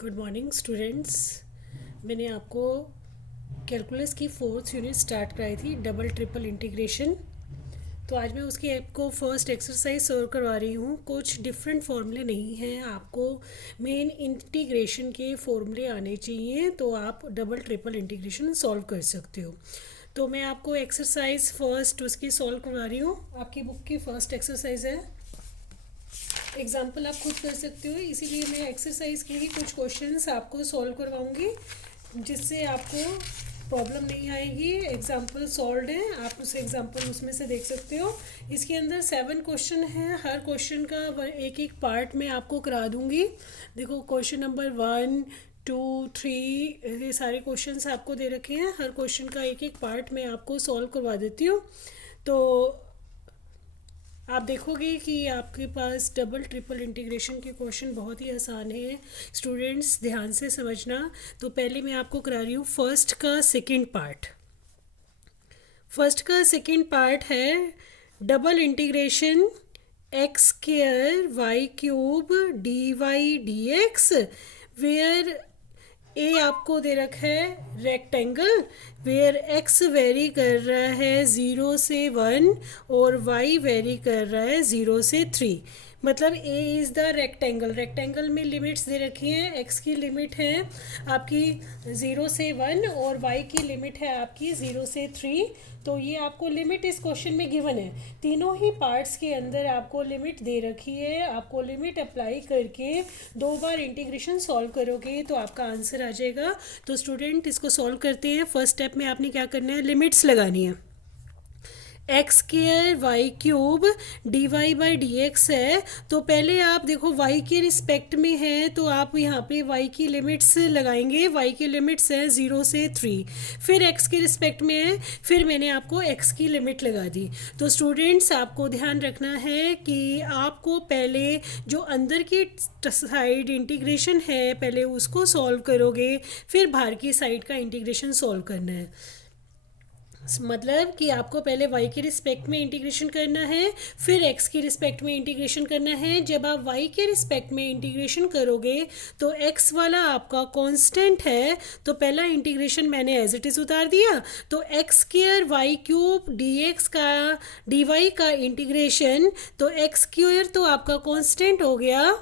Good morning students. मैंने आपको calculus की फोर्थ यूनिट स्टार्ट कराई थी, डबल ट्रिपल इंटीग्रेशन। तो आज मैं उसकी आपको फर्स्ट एक्सरसाइज सॉल्व करवा रही हूँ। कुछ डिफरेंट फॉर्मूले नहीं हैं, आपको मेन इंटीग्रेशन के फॉर्मूले आने चाहिए तो आप डबल ट्रिपल इंटीग्रेशन सॉल्व कर सकते हो। तो मैं आपको एक्सरसाइज फर्स्ट उसकी सॉल्व करवा रही हूँ। आपकी बुक की फर्स्ट एक्सरसाइज है। एग्जाम्पल आप खुद कर सकते हो, इसीलिए मैं एक्सरसाइज के ही कुछ क्वेश्चंस आपको सॉल्व करवाऊंगी जिससे आपको प्रॉब्लम नहीं आएगी। एग्जाम्पल सॉल्व है, आप उस एग्जाम्पल उसमें से देख सकते हो। इसके अंदर 7 क्वेश्चन हैं, हर क्वेश्चन का एक एक पार्ट में आपको करा दूंगी। देखो क्वेश्चन नंबर 1 2 3 ये सारे क्वेश्चंस आपको दे रखे हैं, हर क्वेश्चन का एक एक पार्ट में आपको सॉल्व करवा देती हूँ। तो आप देखोगे कि आपके पास डबल ट्रिपल इंटीग्रेशन के क्वेश्चन बहुत ही आसान है। स्टूडेंट्स ध्यान से समझना। तो पहले मैं आपको करा रही हूँ फर्स्ट का सेकंड पार्ट। फर्स्ट का सेकंड पार्ट है double integration x square y cube d y d x, where a आपको दे रखा है रेक्टेंगल, वेयर एक्स वेरी कर रहा है 0 से 1 और वाई वेरी कर रहा है 0 से 3। मतलब A is the rectangle. Rectangle में लिमिट्स दे रखी हैं। एक्स की लिमिट है आपकी 0 से 1 और वाई की लिमिट है आपकी 0 से 3। तो ये आपको लिमिट इस क्वेश्चन में गिवन है। तीनों ही पार्ट्स के अंदर आपको लिमिट दे रखी है। आपको लिमिट अप्लाई करके 2 बार इंटीग्रेशन सॉल्व करोगे तो आपका आंसर आ जाएगा। तो स्टूडेंट इसको सॉल्व करते हैं। फर्स्ट स्टेप में आपने क्या करना है, लिमिट्स लगानी है। X square y cube d y by d x है। तो पहले आप देखो वाई के रिस्पेक्ट में है तो आप यहाँ पे वाई की लिमिट्स लगाएंगे। वाई की लिमिट्स है 0 से 3। फिर एक्स के रिस्पेक्ट में है, फिर मैंने आपको एक्स की लिमिट लगा दी। तो स्टूडेंट्स आपको ध्यान रखना है कि आपको पहले जो अंदर की साइड इंटीग्रेशन है पहले उसको सॉल्व करोगे, फिर बाहर की साइड का इंटीग्रेशन सॉल्व करना है। मतलब कि आपको पहले y के रिस्पेक्ट में इंटीग्रेशन करना है, फिर x के रिस्पेक्ट में इंटीग्रेशन करना है। जब आप y के रिस्पेक्ट में इंटीग्रेशन करोगे तो x वाला आपका कांस्टेंट है, तो पहला इंटीग्रेशन मैंने एज इट इज़ उतार दिया। तो x square y cube d x का डी वाई का इंटीग्रेशन, तो एक्स स्क्वायर तो आपका कांस्टेंट हो गया,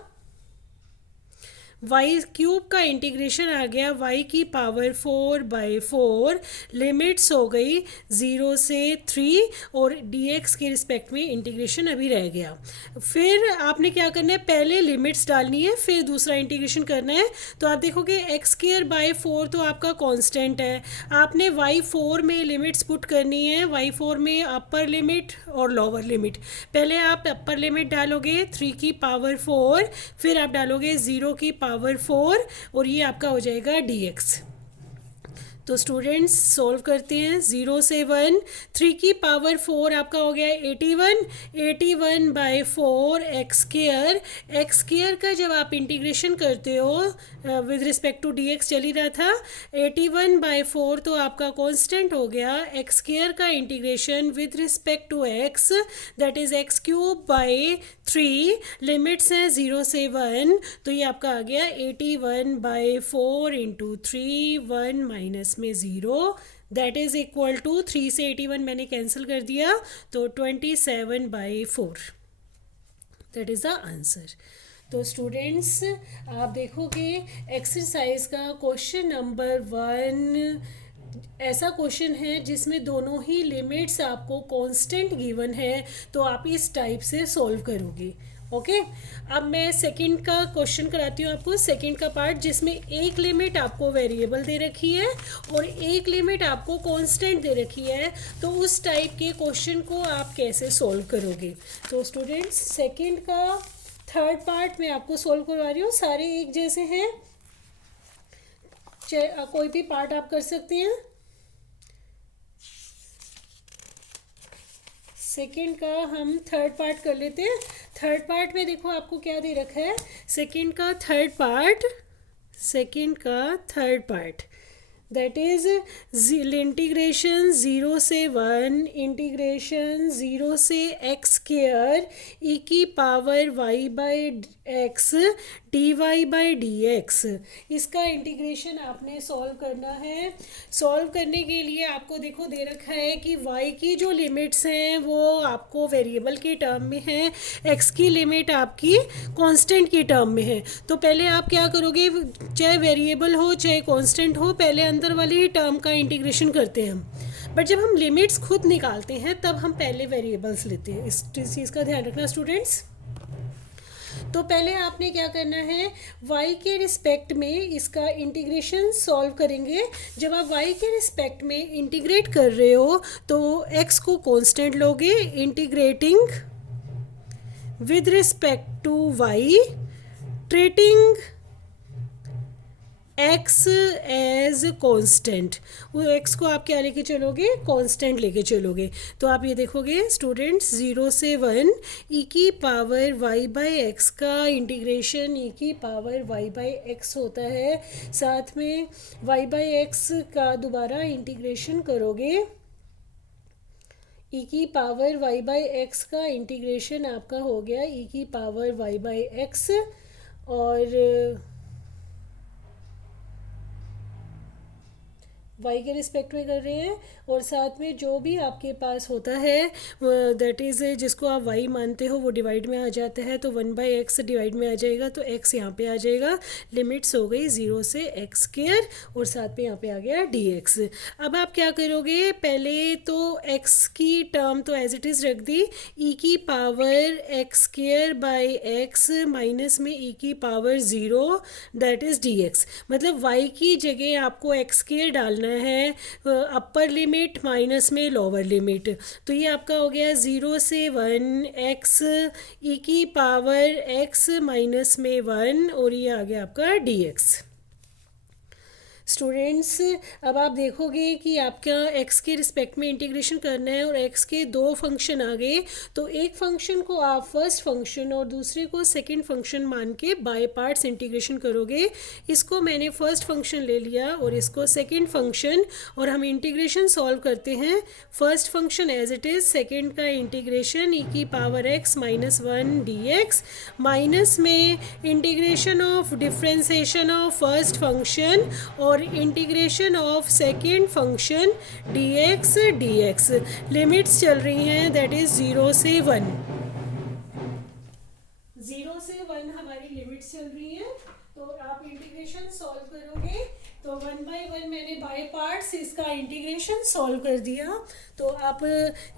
वाई क्यूब का इंटीग्रेशन आ गया y की पावर 4/4, लिमिट्स हो गई 0 से 3 और dx के रिस्पेक्ट में इंटीग्रेशन अभी रह गया। फिर आपने क्या करना है, पहले लिमिट्स डालनी है फिर दूसरा इंटीग्रेशन करना है। तो आप देखोगे एक्स स्क्वायर बाई 4 तो आपका कांस्टेंट है। आपने y4 में लिमिट्स पुट करनी है, y4 में अपर लिमिट और लोअर लिमिट। पहले आप अपर लिमिट डालोगे 3 की पावर 4, फिर आप डालोगे 0 की पावर 4 और ये आपका हो जाएगा dx। तो स्टूडेंट्स सॉल्व करते हैं। 0 से 1, 3 की पावर 4 आपका हो गया 81। 81/4 एक्स स्क्वायर। एक्स स्क्वायर का जब आप इंटीग्रेशन करते हो with respect to d x चल ही रहा था, 81/4 तो आपका कांस्टेंट हो गया। एक्स स्क्वायर का integration with respect to x, that is x cube by 3, limits हैं 0 से 1, तो ये आपका आ गया 81/4 इंटू 3, 1 माइनस में 0, दैट इज़ इक्वल टू 3 से 81 मैंने कैंसिल कर दिया तो 27/4, दैट इज़ द आंसर। तो स्टूडेंट्स आप देखोगे एक्सरसाइज का क्वेश्चन नंबर 1 ऐसा क्वेश्चन है जिसमें दोनों ही लिमिट्स आपको कांस्टेंट गिवन है, तो आप इस टाइप से सॉल्व करोगे। ओके अब मैं सेकंड का क्वेश्चन कराती हूँ आपको, सेकंड का पार्ट जिसमें एक लिमिट आपको वेरिएबल दे रखी है और एक लिमिट आपको कांस्टेंट दे रखी है। तो उस टाइप के क्वेश्चन को आप कैसे सॉल्व करोगे। तो स्टूडेंट्स सेकंड का थर्ड पार्ट मैं आपको सॉल्व करवा रही हूँ, सारे एक जैसे हैं, कोई भी पार्ट आप कर सकते हैं। सेकंड का हम थर्ड पार्ट कर लेते हैं। थर्ड पार्ट में देखो आपको क्या दे रखा है, सेकंड का थर्ड पार्ट, सेकंड का third part that is integration 0 से 1 इंटीग्रेशन 0 से एक्स स्क्वायर ई की power y by x d y by d x. इसका इंटीग्रेशन आपने सॉल्व करना है। सॉल्व करने के लिए आपको देखो दे रखा है कि y की जो लिमिट्स हैं वो आपको वेरिएबल की टर्म में है, x की लिमिट आपकी कांस्टेंट की टर्म में है। तो पहले आप क्या करोगे, चाहे वेरिएबल हो चाहे कांस्टेंट हो, पहले अंदर वाली टर्म का इंटीग्रेशन करते हैं हम। बट जब हम लिमिट्स खुद निकालते हैं तब हम पहले वेरिएबल्स लेते हैं। इस चीज़ का ध्यान रखना स्टूडेंट्स। तो पहले आपने क्या करना है, y के रिस्पेक्ट में इसका इंटीग्रेशन सॉल्व करेंगे। जब आप y के रिस्पेक्ट में इंटीग्रेट कर रहे हो तो x को कांस्टेंट लोगे, integrating with respect to y, treating x as constant. वो x को आप क्या लेके चलोगे, कांस्टेंट लेके चलोगे। तो आप ये देखोगे स्टूडेंट्स 0 से 1 e की पावर y बाई एक्स का इंटीग्रेशन e की पावर y बाई एक्स होता है। साथ में y बाई एक्स का दोबारा इंटीग्रेशन करोगे, e की पावर y बाई एक्स का इंटीग्रेशन आपका हो गया e की पावर y बाई एक्स, और y के रिस्पेक्ट में कर रहे हैं। और साथ में जो भी आपके पास होता है दैट इज़ जिसको आप y मानते हो वो डिवाइड में आ जाता है, तो 1/x डिवाइड में आ जाएगा, तो x यहाँ पे आ जाएगा। लिमिट्स हो गई 0 से x स्क्वायर और साथ में यहाँ पे आ गया dx। अब आप क्या करोगे, पहले तो x की टर्म तो एज इट इज़ रख दी, e की power x square by x minus में e की पावर 0 दैट इज़ dx। मतलब y की जगह आपको x स्क्वायर डालना है, अपर लिमिट माइनस में लोअर लिमिट। तो ये आपका हो गया 0 से 1 x e की पावर x माइनस में 1, और ये आ गया आपका dx। स्टूडेंट्स अब आप देखोगे कि आपका x के रिस्पेक्ट में इंटीग्रेशन करना है और x के दो फंक्शन आ गए। तो एक फंक्शन को आप फर्स्ट फंक्शन और दूसरे को सेकंड फंक्शन मान के बाय पार्ट्स इंटीग्रेशन करोगे। इसको मैंने फर्स्ट फंक्शन ले लिया और इसको सेकंड फंक्शन, और हम इंटीग्रेशन सॉल्व करते हैं। First function as it is, second का इंटीग्रेशन e की power x minus 1 dx, minus में integration of differentiation of first function और integration of second function dx। Limits चल रही हैं दैट इज 0 से 1। 0 से 1 हमारी लिमिट्स चल रही हैं। तो आप इंटीग्रेशन सॉल्व करोगे तो 1 बाई 1 मैंने बाय पार्ट्स इसका इंटीग्रेशन सॉल्व कर दिया। तो आप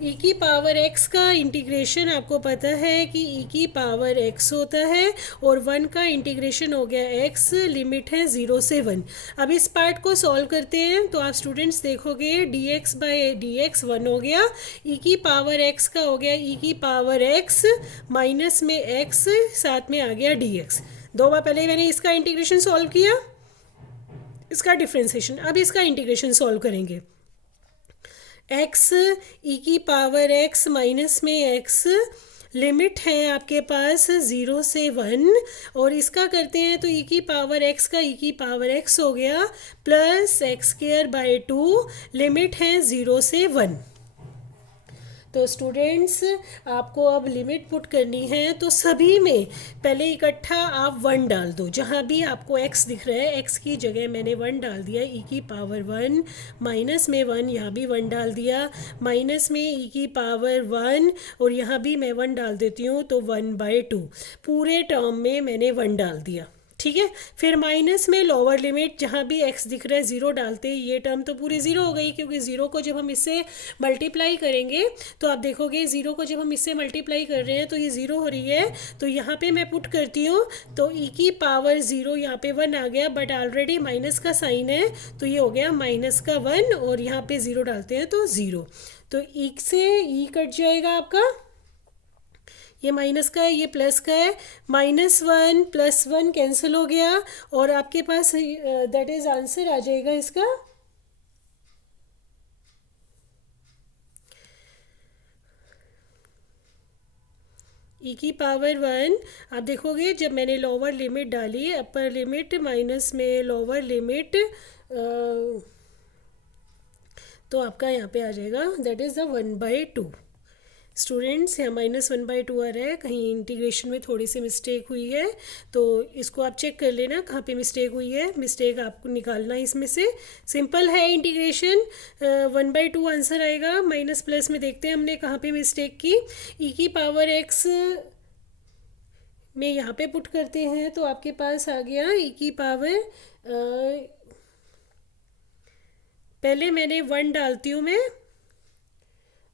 e की पावर x का इंटीग्रेशन आपको पता है कि e की पावर x होता है, और 1 का इंटीग्रेशन हो गया x, लिमिट है 0 से 1। अब इस पार्ट को सॉल्व करते हैं। तो आप स्टूडेंट्स देखोगे dx बाई dx 1 हो गया, e की पावर x का हो गया e की पावर x माइनस में x, साथ में आ गया dx। दो बार पहले मैंने इसका इंटीग्रेशन सॉल्व किया, इसका डिफ्रेंसिएशन। अब इसका इंटीग्रेशन सॉल्व करेंगे। x e की पावर x माइनस में x, लिमिट है आपके पास 0 से 1, और इसका करते हैं तो e की पावर x का e की पावर x हो गया plus x square by 2, limit है 0 से 1। तो स्टूडेंट्स आपको अब लिमिट पुट करनी है, तो सभी में पहले इकट्ठा आप 1 डाल दो। जहाँ भी आपको x दिख रहा है x की जगह मैंने 1 डाल दिया, e की पावर 1 माइनस में 1, यहाँ भी 1 डाल दिया, माइनस में e की पावर 1, और यहाँ भी मैं 1 डाल देती हूँ, तो 1/2 पूरे टर्म में मैंने 1 डाल दिया। ठीक है, फिर माइनस में लोअर लिमिट, जहाँ भी x दिख रहा है 0 डालते, ये टर्म तो पूरी 0 हो गई, क्योंकि 0 को जब हम इससे मल्टीप्लाई करेंगे तो आप देखोगे 0 को जब हम इससे मल्टीप्लाई कर रहे हैं तो ये 0 हो रही है। तो यहाँ पे मैं पुट करती हूँ, तो e की पावर 0 यहाँ पे 1 आ गया, बट ऑलरेडी माइनस का साइन है तो ये हो गया माइनस का 1, और यहाँ पे 0 डालते हैं तो 0। तो e से e कट जाएगा आपका, ये माइनस का है ये प्लस का है, -1 + 1 कैंसिल हो गया, और आपके पास दैट इज आंसर आ जाएगा इसका। e की पावर 1 आप देखोगे जब मैंने लोअर लिमिट डाली, अपर लिमिट माइनस में लोअर लिमिट, तो आपका यहाँ पे आ जाएगा दैट इज़ द 1/2। स्टूडेंट्स यहाँ -1/2 आ रहा है, कहीं इंटीग्रेशन में थोड़ी सी मिस्टेक हुई है, तो इसको आप चेक कर लेना कहाँ पे मिस्टेक हुई है। मिस्टेक आपको निकालना है इसमें से। सिंपल है इंटीग्रेशन, 1/2 आंसर आएगा। माइनस प्लस में देखते हैं हमने कहाँ पे मिस्टेक की। e⁻x में यहाँ पे पुट करते हैं तो आपके पास आ गया पहले मैंने 1 डालती हूँ मैं।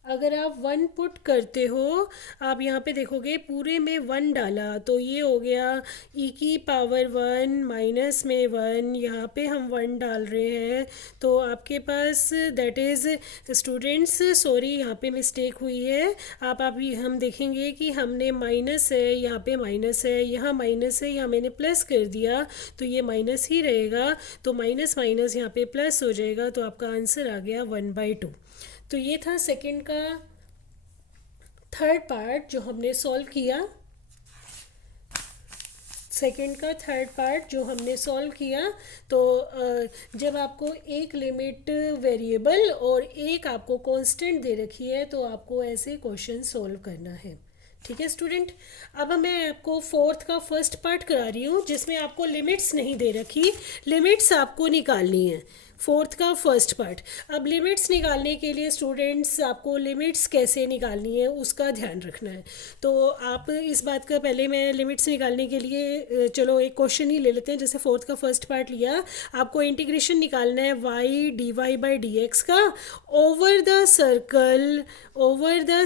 अगर आप 1 पुट करते हो, आप यहाँ पे देखोगे पूरे में 1 डाला तो ये हो गया e⁻1 माइनस में 1, यहाँ पे हम 1 डाल रहे हैं तो आपके पास दैट इज़ स्टूडेंट्स, सॉरी यहाँ पे मिस्टेक हुई है। आप अभी हम देखेंगे कि हमने माइनस है, यहाँ पे माइनस है, यहाँ माइनस है, यहाँ मैंने प्लस कर दिया तो ये माइनस ही रहेगा, तो माइनस माइनस यहाँ पे प्लस हो जाएगा, तो आपका आंसर आ गया 1/2। तो ये था सेकंड का थर्ड पार्ट जो हमने सॉल्व किया। सेकंड का थर्ड पार्ट जो हमने सॉल्व किया, तो जब आपको एक लिमिट वेरिएबल और एक आपको कांस्टेंट दे रखी है तो आपको ऐसे क्वेश्चन सॉल्व करना है। ठीक है स्टूडेंट, अब मैं आपको फोर्थ का फर्स्ट पार्ट करा रही हूँ जिसमें आपको लिमिट्स नहीं दे रखी, लिमिट्स आपको निकालनी है। फोर्थ का फर्स्ट पार्ट। अब लिमिट्स निकालने के लिए स्टूडेंट्स आपको लिमिट्स कैसे निकालनी है उसका ध्यान रखना है। तो आप इस बात का पहले मैं लिमिट्स निकालने के लिए चलो एक क्वेश्चन ही ले लेते हैं। जैसे फोर्थ का फर्स्ट पार्ट लिया, आपको इंटीग्रेशन निकालना है y/dx का over the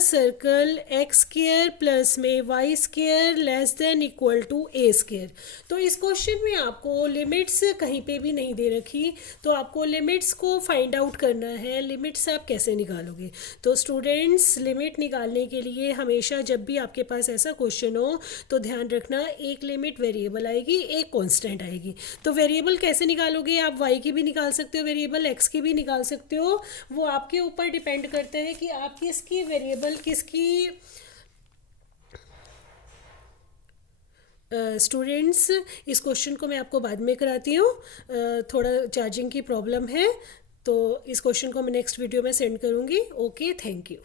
circle x² plus में y² less than equal to a²। तो इस क्वेश्चन में आपको लिमिट्स कहीं पे भी नहीं दे रखी, तो आपको लिमिट्स को फाइंड आउट करना है। लिमिट्स आप कैसे निकालोगे? तो स्टूडेंट्स, लिमिट निकालने के लिए हमेशा जब भी आपके पास ऐसा क्वेश्चन हो तो ध्यान रखना, एक लिमिट वेरिएबल आएगी, एक कांस्टेंट आएगी। तो वेरिएबल कैसे निकालोगे? आप y की भी निकाल सकते हो वेरिएबल, x की भी निकाल सकते हो, वो आपके ऊपर डिपेंड करता है कि आप किसकी वेरिएबल किसकी। स्टूडेंट्स इस क्वेश्चन को मैं आपको बाद में कराती हूँ, थोड़ा चार्जिंग की प्रॉब्लम है, तो इस क्वेश्चन को मैं नेक्स्ट वीडियो में सेंड करूँगी। Okay, thank you.